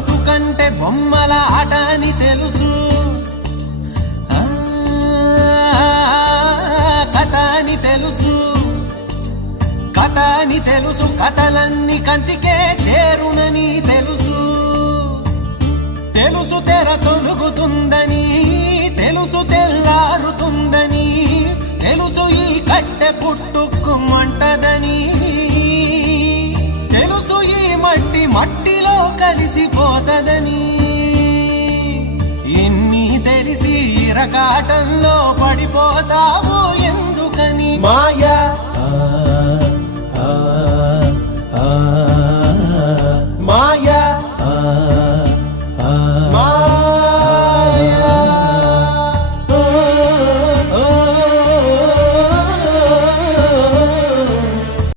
బతుకంటే బొమ్మల ఆట అని తెలుసు, కథ అని తెలుసు, కథ అని తెలుసు, కథలన్నీ కంచికే చేరునని తెలుసు. తెలుసు తెర తొలుగుతుందని, తెలుసు తెల్లారుతుందని, తెలుసు ఈ కట్టె పుట్టుకుమంటదని, తెలుసు ఈ మట్టి మట్టిలో కలిసిపోతదని. ఎన్ని తెలిసి ఇరకాటంలో పడిపోతావు ఎందుకని? మాయా